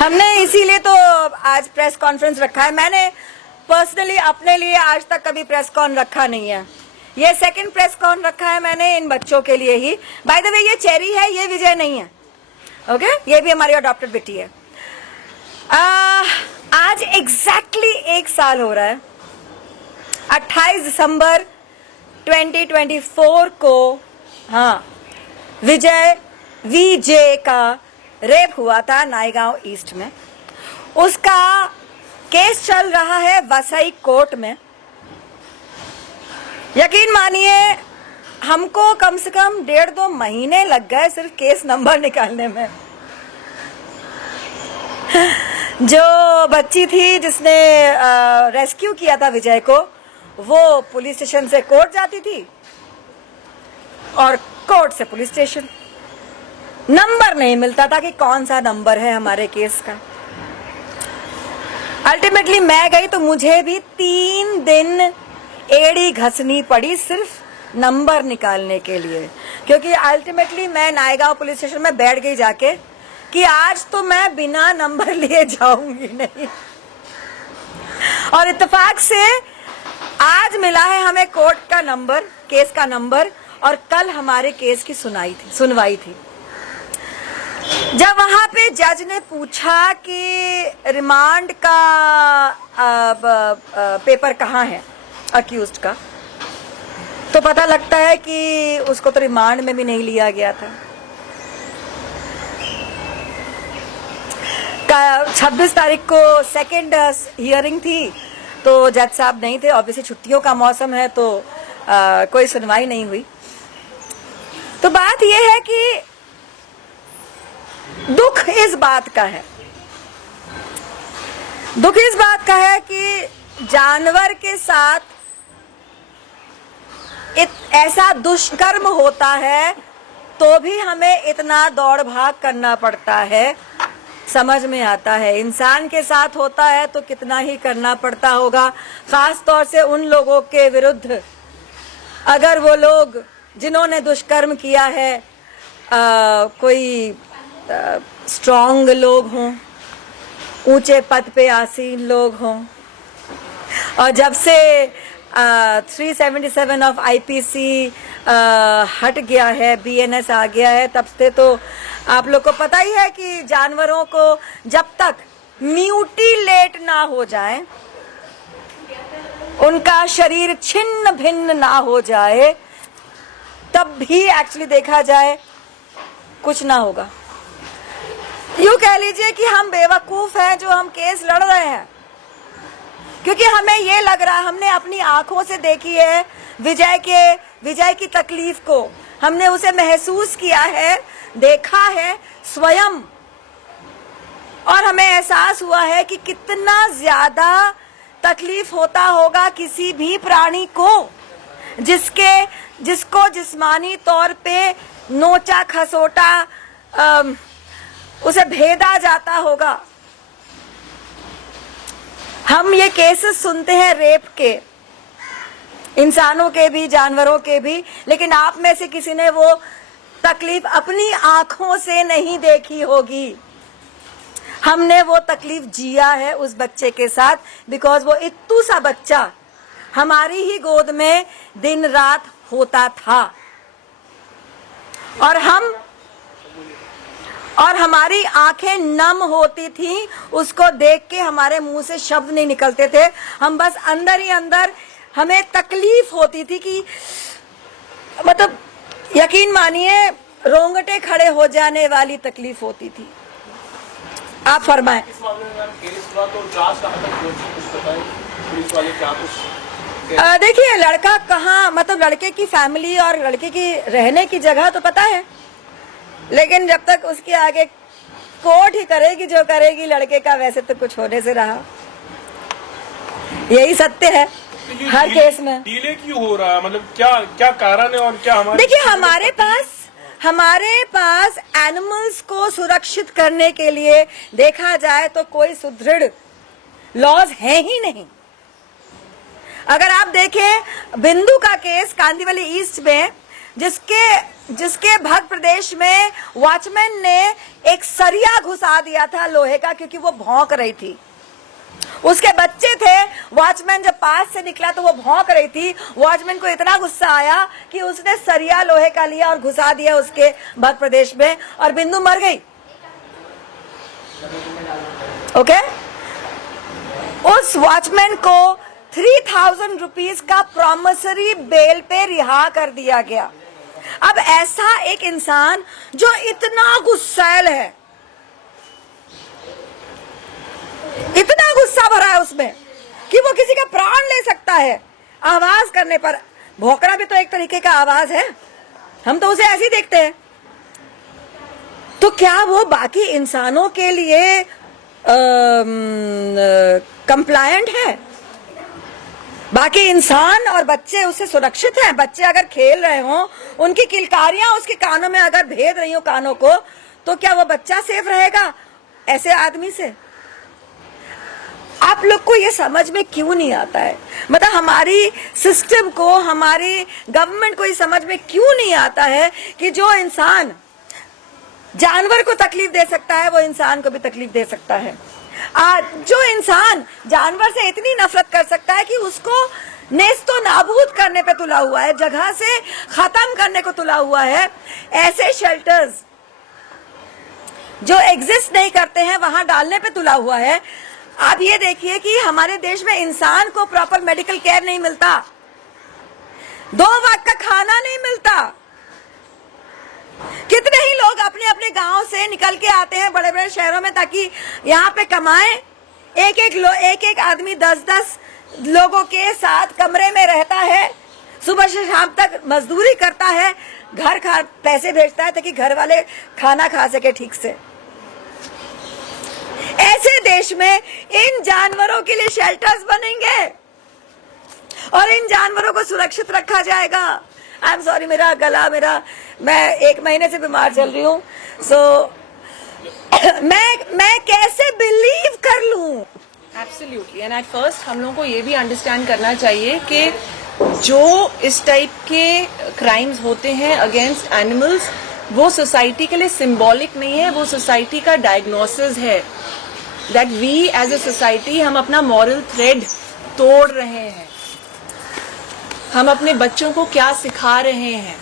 हमने इसीलिए तो आज प्रेस कॉन्फ्रेंस रखा है। मैंने पर्सनली अपने लिए आज तक कभी प्रेस कॉन रखा नहीं है। ये सेकंड प्रेस कॉन रखा है मैंने इन बच्चों के लिए ही। बाय द वे ये चेरी है, ये विजय नहीं है। ओके ये भी हमारी अडॉप्टेड बेटी है। आज एग्जैक्टली 1 साल हो रहा है। 28 दिसंबर 2024 को हाँ विजय का रेप हुआ था नायगांव ईस्ट में। उसका केस चल रहा है वसई कोर्ट में। यकीन मानिए हमको कम से कम 1.5-2 महीने लग गए सिर्फ केस नंबर निकालने में। जो बच्ची थी जिसने रेस्क्यू किया था विजय को, वो पुलिस स्टेशन से कोर्ट जाती थी और कोर्ट से पुलिस स्टेशन। नंबर नहीं मिलता था कि कौन सा नंबर है हमारे केस का। अल्टीमेटली मैं गई तो मुझे भी 3 दिन एड़ी घसनी पड़ी सिर्फ नंबर निकालने के लिए, क्योंकि अल्टीमेटली मैं नायगांव पुलिस स्टेशन में बैठ गई जाके कि आज तो मैं बिना नंबर लिए जाऊंगी नहीं। और इत्तेफाक से आज मिला है हमें कोर्ट का नंबर, केस का नंबर, और कल हमारे केस की सुनवाई थी। जब वहां पे जज ने पूछा कि रिमांड का पेपर कहाँ है अक्यूज्ड का, तो पता लगता है कि उसको तो रिमांड में भी नहीं लिया गया था। 26 तारीख को सेकेंड हियरिंग थी तो जज साहब नहीं थे। ऑब्वियसली छुट्टियों का मौसम है तो कोई सुनवाई नहीं हुई। तो बात यह है कि दुख इस बात का है कि जानवर के साथ ऐसा दुष्कर्म होता है तो भी हमें इतना दौड़ भाग करना पड़ता है। समझ में आता है इंसान के साथ होता है तो कितना ही करना पड़ता होगा, खास तौर से उन लोगों के विरुद्ध अगर वो लोग जिन्होंने दुष्कर्म किया है कोई स्ट्रॉन्ग लोग हों, ऊंचे पद पे आसीन लोग हों। और जब से 377 ऑफ आईपीसी हट गया है, बीएनएस आ गया है, तब से तो आप लोग को पता ही है कि जानवरों को जब तक म्यूटिलेट ना हो जाए, उनका शरीर छिन्न भिन्न ना हो जाए, तब भी एक्चुअली देखा जाए कुछ ना होगा। यूं कह लीजिए कि हम बेवकूफ हैं जो हम केस लड़ रहे हैं, क्योंकि हमें ये लग रहा है, हमने अपनी आंखों से देखी है विजय की तकलीफ को, हमने उसे महसूस किया है, देखा है स्वयं, और हमें एहसास हुआ है कि कितना ज्यादा तकलीफ होता होगा किसी भी प्राणी को जिसको जिस्मानी तौर पे नोचा खसोटा उसे भेदा जाता होगा। हम ये केसेस सुनते हैं रेप के, इंसानों के भी जानवरों के भी, लेकिन आप में से किसी ने वो तकलीफ अपनी आंखों से नहीं देखी होगी। हमने वो तकलीफ जिया है उस बच्चे के साथ, बिकॉज वो इत्तू सा बच्चा हमारी ही गोद में दिन रात होता था, और हमारी आंखें नम होती थी उसको देख के, हमारे मुंह से शब्द नहीं निकलते थे, हम बस अंदर ही अंदर हमें तकलीफ होती थी कि मतलब यकीन मानिए रोंगटे खड़े हो जाने वाली तकलीफ होती थी। आप फरमाएं। देखिए लड़का कहाँ, मतलब लड़के की फैमिली और लड़के की रहने की जगह तो पता है, लेकिन जब तक उसके आगे कोर्ट ही करेगी जो करेगी लड़के का, वैसे तो कुछ होने से रहा। यही सत्य है हर केस में। डिले क्यों हो रहा है, मतलब क्या कारण है और क्या हमारे, देखिए हमारे पास एनिमल्स को सुरक्षित करने के लिए देखा जाए तो कोई सुदृढ़ लॉज है ही नहीं। अगर आप देखें बिंदु का केस कांदिवली ईस्ट में जिसके भद्र प्रदेश में वॉचमैन ने एक सरिया घुसा दिया था लोहे का, क्योंकि वो भौंक रही थी। उसके बच्चे थे, वॉचमैन जब पास से निकला तो वो भौंक रही थी। वॉचमैन को इतना गुस्सा आया कि उसने सरिया लोहे का लिया और घुसा दिया उसके मध्य प्रदेश में, और बिंदु मर गई। ओके, उस वॉचमैन को 3000 रुपीज का प्रॉमिसरी बेल पे रिहा कर दिया गया। अब ऐसा एक इंसान जो इतना गुस्सैल है, इतना गुस्सा भरा है उसमें कि वो किसी का प्राण ले सकता है आवाज करने पर। भौंकना भी तो एक तरीके का आवाज है, हम तो उसे ऐसे ही देखते हैं। तो क्या वो बाकी इंसानों के लिए कंप्लायंट है? बाकी इंसान और बच्चे उससे सुरक्षित हैं? बच्चे अगर खेल रहे हों, उनकी किलकारियां उसके कानों में अगर भेद रही हो कानों को, तो क्या वो बच्चा सेफ रहेगा ऐसे आदमी से? आप लोग को ये समझ में क्यों नहीं आता है? मतलब हमारी सिस्टम को, हमारी गवर्नमेंट को ये समझ में क्यों नहीं आता है कि जो इंसान जानवर को तकलीफ दे सकता है, वो इंसान को भी तकलीफ दे सकता है। जो इंसान जानवर से इतनी नफरत कर सकता है कि उसको नेस्तो नाबूद करने पे तुला हुआ है, जगह से खत्म करने को तुला हुआ है, ऐसे शेल्टर्स जो एग्जिस्ट नहीं करते हैं वहां डालने पे तुला हुआ है। आप ये देखिए कि हमारे देश में इंसान को प्रॉपर मेडिकल केयर नहीं मिलता, 2 वक्त का खाना नहीं मिलता। कितने ही लोग अपने अपने गांव से निकल के आते हैं बड़े बड़े शहरों में ताकि यहाँ पे कमाएं। एक आदमी 10-10 लोगों के साथ कमरे में रहता है, सुबह से शाम तक मजदूरी करता है, घर पैसे भेजता है ताकि घर वाले खाना खा सके ठीक से। ऐसे देश में इन जानवरों के लिए शेल्टर्स बनेंगे और इन जानवरों को सुरक्षित रखा जाएगा। आई एम सॉरी, मैं 1 महीने से बीमार चल रही हूँ, मैं कैसे बिलीव कर लूं? एब्सोल्युटली, एंड एट फर्स्ट हम लोगों को ये भी अंडरस्टैंड करना चाहिए कि जो इस टाइप के क्राइम्स होते हैं अगेंस्ट एनिमल्स, वो सोसाइटी के लिए सिंबॉलिक नहीं है, वो सोसाइटी का डायग्नोसिस है। That we as a society हम अपना मॉरल थ्रेड तोड़ रहे हैं, हम अपने बच्चों को क्या सिखा रहे हैं।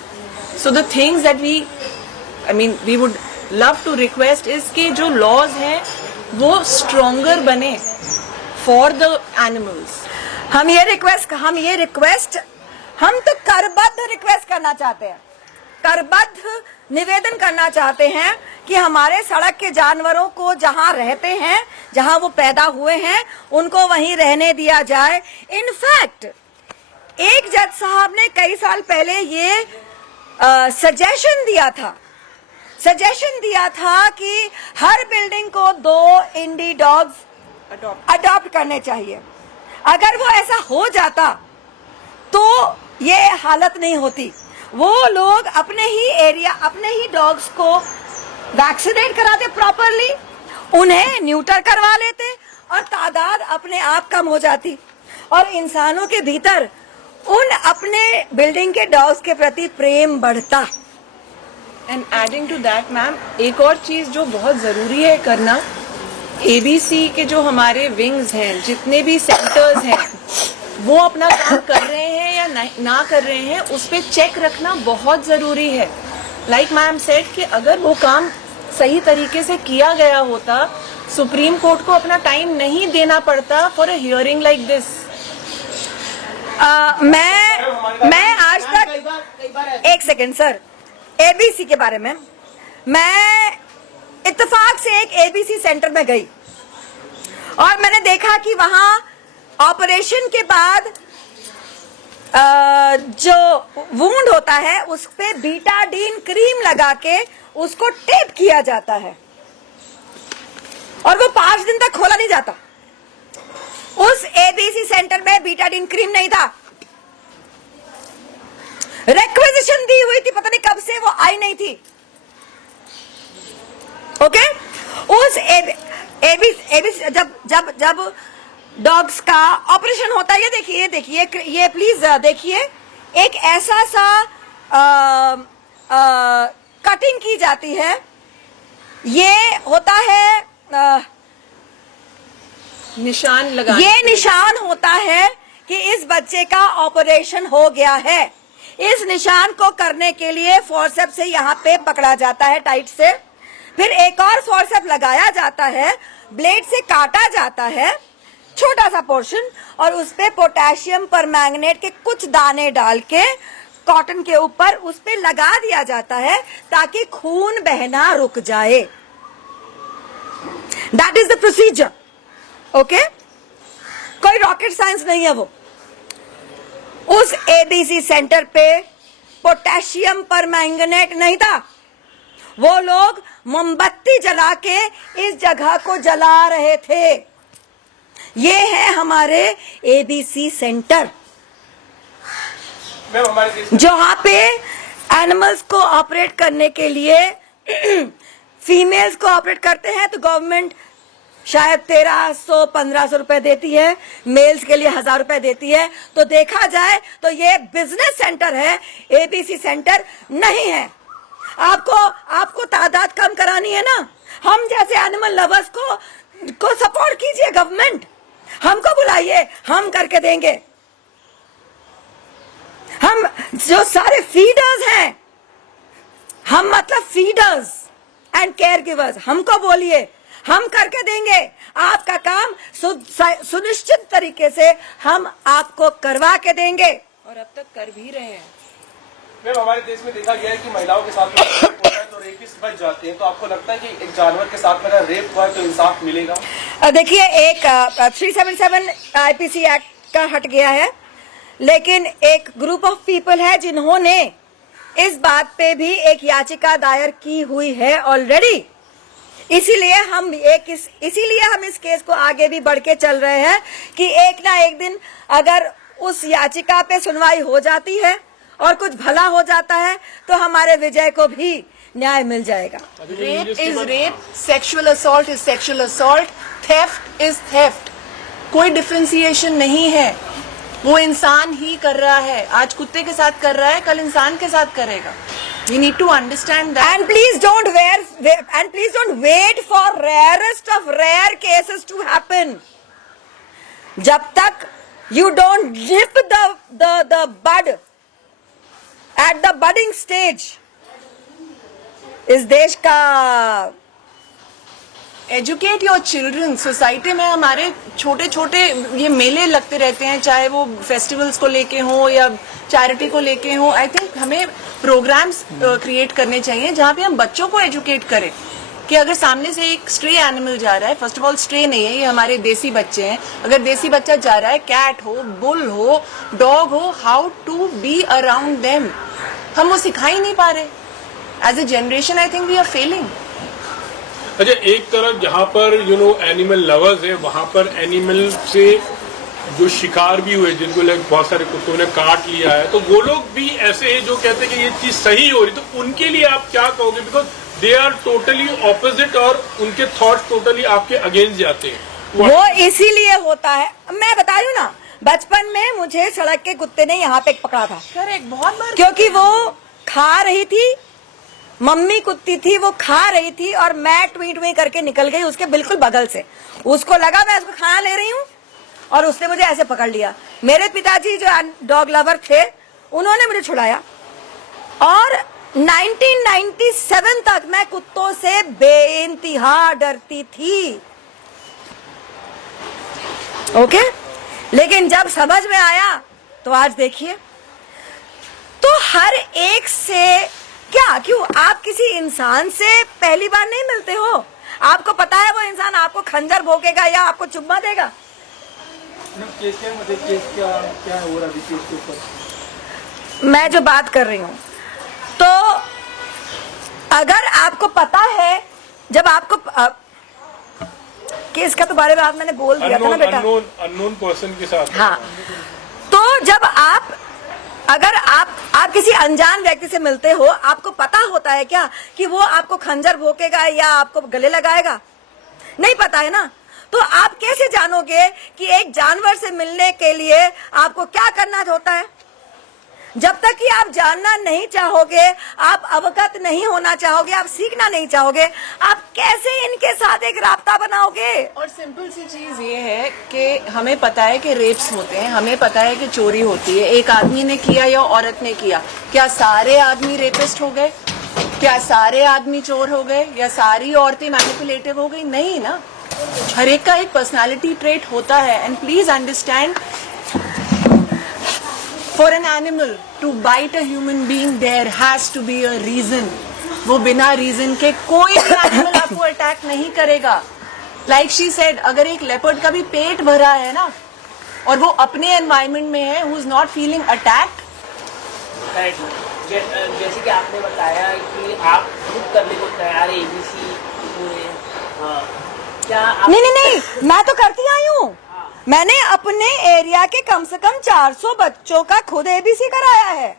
So the things that we would love to request is कि जो लॉज हैं वो स्ट्रोंगर बने फॉर द एनिमल्स। हम तो करबद्ध रिक्वेस्ट करना चाहते हैं, करबद्ध निवेदन करना चाहते हैं कि हमारे सड़क के जानवरों को जहां रहते हैं, जहां वो पैदा हुए हैं, उनको वहीं रहने दिया जाए। इनफैक्ट एक जज साहब ने कई साल पहले ये सजेशन दिया था कि हर बिल्डिंग को 2 इंडी डॉग्स अडॉप्ट करने चाहिए। अगर वो ऐसा हो जाता तो ये हालत नहीं होती। वो लोग अपने ही डॉग्स को वैक्सीनेट कराते प्रॉपरली, उन्हें न्यूटर करवा लेते और तादाद अपने आप कम हो जाती और इंसानों के भीतर उन अपने बिल्डिंग के डॉग्स के प्रति प्रेम बढ़ता। And adding to that ma'am, एक और चीज जो बहुत जरूरी है करना, एबीसी के जो हमारे विंग्स हैं, जितने भी सेंटर्स हैं, वो अपना काम कर रहे हैं या ना कर रहे हैं, उस पर चेक रखना बहुत जरूरी है। लाइक मैम सेड कि अगर वो काम सही तरीके से किया गया होता, सुप्रीम कोर्ट को अपना टाइम नहीं देना पड़ता for a hearing like this. मैं आज तक, एक सेकेंड सर, एबीसी के बारे में मैं इत्तेफाक से एक एबीसी सेंटर में गई और मैंने देखा कि वहां ऑपरेशन के बाद जो वुंड होता है उस पे बीटाडीन क्रीम लगा के उसको टेप किया जाता है और वो 5 दिन तक खोला नहीं जाता। उस एबीसी सेंटर में बीटाडीन क्रीम नहीं था, रिक्वेजिशन दी हुई थी, पता नहीं कब से वो आई नहीं थी। ओके, उस एबीसी जब डॉग्स का ऑपरेशन होता है, ये देखिए ये प्लीज देखिए, एक ऐसा सा कटिंग की जाती है, ये होता है निशान लगा, ये निशान होता है कि इस बच्चे का ऑपरेशन हो गया है। इस निशान को करने के लिए फोर्सेप से यहाँ पे पकड़ा जाता है टाइट से, फिर एक और फोर्सेप लगाया जाता है, ब्लेड से काटा जाता है छोटा सा पोर्शन, और उस पे पोटेशियम परमैंगनेट के कुछ दाने डाल के कॉटन के ऊपर उस पे लगा दिया जाता है ताकि खून बहना रुक जाए। That is the procedure. Okay, कोई रॉकेट साइंस नहीं है वो। उस एबीसी सेंटर पे पोटेशियम परमैंगनेट नहीं था, वो लोग मोमबत्ती जला के इस जगह को जला रहे थे। ये है हमारे एबीसी सेंटर, मैम हमारे देश में जहां पे एनिमल्स को ऑपरेट करने के लिए फीमेल्स को ऑपरेट करते हैं तो गवर्नमेंट शायद 1300-1500 रुपए देती है, मेल्स के लिए 1000 रुपए देती है। तो देखा जाए तो ये बिजनेस सेंटर है, एबीसी सेंटर नहीं है। आपको तादाद कम करानी है ना, हम जैसे एनिमल लवर्स को सपोर्ट कीजिए, गवर्नमेंट हमको बुलाइए, हम करके देंगे। हम जो सारे फीडर्स हैं, हम मतलब फीडर्स एंड केयर गिवर्स, हमको बोलिए, हम करके देंगे। आपका काम सुनिश्चित तरीके से हम आपको करवा के देंगे, और अब तक कर भी रहे हैं। मैम हमारे देश में देखा गया है कि महिलाओं के साथ में रेप होता है तो रेपिस्ट बच जाते हैं, तो आपको लगता है कि एक जानवर के साथ में अगर रेप हुआ है तो इंसाफ मिलेगा? देखिए, एक 377 आईपीसी एक्ट का हट गया है, लेकिन एक ग्रुप ऑफ पीपल है जिन्होंने इस बात पे भी एक याचिका दायर की हुई है ऑलरेडी। इसीलिए हम इस केस को आगे भी बढ़ के चल रहे हैं कि एक ना एक दिन अगर उस याचिका पे सुनवाई हो जाती है और कुछ भला हो जाता है तो हमारे विजय को भी न्याय मिल जाएगा। Rape is rape, sexual assault is sexual assault, theft is theft. कोई डिफरेंशिएशन नहीं है, वो इंसान ही कर रहा है। आज कुत्ते के साथ कर रहा है, कल इंसान के साथ करेगा। We need to understand that. And please don't wait for rarest of rare cases to happen. जब तक you don't nip the bud at the budding stage, इस देश का एजुकेट योर चिल्ड्रन। सोसाइटी में हमारे छोटे छोटे ये मेले लगते रहते हैं, चाहे वो फेस्टिवल्स को लेके हो या चैरिटी को लेके हो। आई थिंक हमें प्रोग्राम्स क्रिएट करने चाहिए जहाँ पे हम बच्चों को एजुकेट करें कि अगर सामने से एक स्ट्रे एनिमल जा रहा है, फर्स्ट ऑफ ऑल स्ट्रे नहीं है, ये हमारे देसी बच्चे हैं। अगर देसी बच्चा जा रहा है, कैट हो, बुल हो, डॉग हो, how to be around them, हम वो सिखा ही नहीं पा रहे। As a generation I think we are failing. अच्छा, एक तरफ जहाँ पर एनिमल लवर्स है, वहाँ पर एनिमल से जो शिकार भी हुए, जिनको बहुत सारे कुत्तों ने काट लिया है, तो वो लोग भी ऐसे हैं जो कहते हैं कि ये चीज सही हो रही, तो उनके लिए आप क्या कहोगे? Because they are totally opposite और उनके थॉट्स टोटली आपके अगेंस्ट जाते हैं। वो इसीलिए होता है, मैं बता रही हूँ ना, बचपन में मुझे सड़क के कुत्ते ने यहाँ पे पकड़ा था। करेक्ट, बहुत बार। क्योंकि वो खा रही थी, मम्मी कुत्ती थी, वो खा रही थी और मैं टुई करके निकल गई उसके बिल्कुल बगल से। उसको लगा मैं उसको खाना ले रही हूँ और उसने मुझे ऐसे पकड़ लिया। मेरे पिताजी जो डॉग लवर थे, उन्होंने मुझे छुड़ाया और 1997 तक मैं कुत्तों से बेइंतहा डरती थी। ओके, लेकिन जब समझ में आया तो आज देखिए, तो हर एक से क्यों आप किसी इंसान से पहली बार नहीं मिलते हो? आपको पता है वो इंसान आपको खंजर भोंकेगा या आपको चुम्मा देगा? क्या हो रहा है? मैं जो बात कर रही हूँ, तो अगर आपको पता है, जब आपको केस का तो बारे में मैंने बोल दिया था ना बेटा, अननोन पर्सन के साथ। हाँ, तो जब अगर आप किसी अनजान व्यक्ति से मिलते हो, आपको पता होता है क्या कि वो आपको खंजर भोंकेगा या आपको गले लगाएगा? नहीं पता है ना। तो आप कैसे जानोगे कि एक जानवर से मिलने के लिए आपको क्या करना होता है? जब तक कि आप जानना नहीं चाहोगे, आप अवगत नहीं होना चाहोगे, आप सीखना नहीं चाहोगे, आप कैसे इनके साथ एक राब्ता बनाओगे? और सिंपल सी चीज ये है कि हमें पता है कि रेप्स होते हैं, हमें पता है कि चोरी होती है, एक आदमी ने किया या औरत ने किया, क्या सारे आदमी रेपिस्ट हो गए? क्या सारे आदमी चोर हो गए या सारी औरतें मैनिपुलेटिव हो गई? नहीं ना, हर एक का एक पर्सनालिटी ट्रेट होता है। And please understand, for an animal to bite a human being there has to be a reason. वो बिना रीजन के कोई भी एनिमल आपको अटैक नहीं करेगा। लाइक शी सेड, अगर एक लेपर्ड का भी पेट भरा है ना और वो अपने एनवायरमेंट में है, who is not feeling attacked. जैसे कि आपने बताया कि आप खुद करने को तैयार है एबीसी क्या आप... नहीं, मैं तो करती आई हूँ। मैंने अपने एरिया के कम से कम 400 बच्चों का खुद एबीसी कराया है।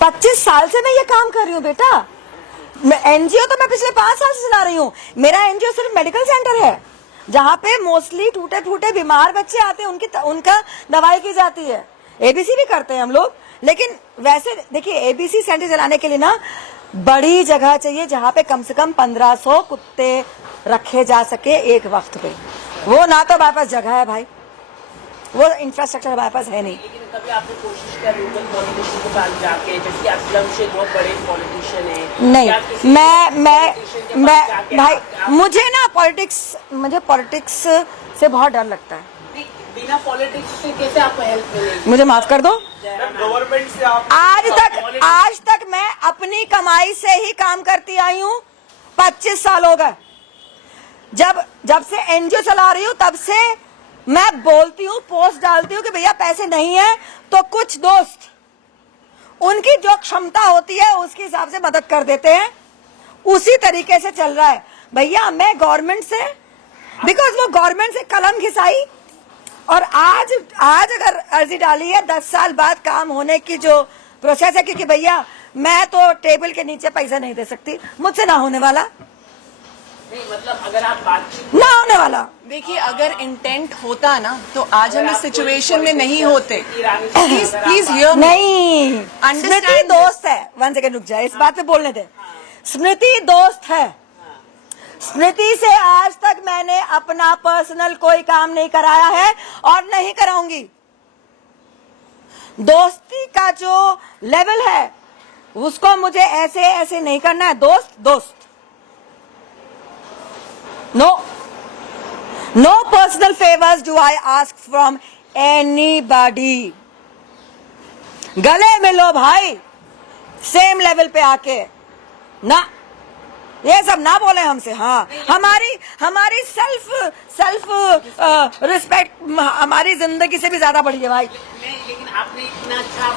25 साल से मैं ये काम कर रही हूँ बेटा। एनजीओ तो मैं पिछले 5 साल से चला रही हूँ। मेरा एनजीओ सिर्फ मेडिकल सेंटर है जहाँ पे मोस्टली टूटे फूटे बीमार बच्चे आते हैं, उनका दवाई की जाती है। एबीसी भी करते हैं हम लोग, लेकिन वैसे देखिए एबीसी सेंटर चलाने के लिए ना बड़ी जगह चाहिए जहाँ पे कम से कम 1500 कुत्ते रखे जा सके एक वक्त पे। वो ना तो हमारे पास जगह है भाई, वो इंफ्रास्ट्रक्चर हमारे पास है नहीं। लेकिन कभी आपने कोशिश किया लोकल पॉलिटिशियन के पास जाके, जैसे असलम शेख बहुत बड़े पॉलिटिशियन है? नहीं, मैं भाई मुझे पॉलिटिक्स से बहुत डर लगता है। बिना पॉलिटिक्स से कैसे आपको हेल्प मिलेगी? मुझे माफ कर दो। गवर्नमेंट से आप आज तक मैं अपनी कमाई से ही काम करती आई हूँ। 25 साल हो गए। जब से एनजीओ चला रही हूँ तब से मैं बोलती हूँ, पोस्ट डालती हूँ कि भैया पैसे नहीं है तो कुछ दोस्त उनकी जो क्षमता होती है उसके हिसाब से मदद कर देते हैं। उसी तरीके से चल रहा है भैया। मैं गवर्नमेंट से, बिकॉज वो गवर्नमेंट से कलम घिसाई और आज अगर अर्जी डाली है 10 साल बाद काम होने की जो प्रोसेस है, क्योंकि भैया मैं तो टेबल के नीचे पैसा नहीं दे सकती, मुझसे ना होने वाला, नहीं मतलब अगर आप बातचीत ना होने वाला। देखिए अगर इंटेंट होता ना तो आज हम इस सिचुएशन में नहीं होते। प्लीज हियर नहीं, Understand स्मृति दोस्त है। 1 सेकंड रुक जाए, इस बात पे बोलने दे। स्मृति दोस्त है। स्मृति से आज तक मैंने अपना पर्सनल कोई काम नहीं कराया है और नहीं कराऊंगी। दोस्ती का जो लेवल है उसको मुझे ऐसे नहीं करना है। दोस्त no personal favors do I ask from anybody। गले मिलो भाई, सेम लेवल पे आके ना, ये सब ना बोले हमसे। हाँ, हमारी सेल्फ रिस्पेक्ट हमारी जिंदगी से भी ज्यादा बड़ी है भाई। लेकिन आपने इतना अच्छा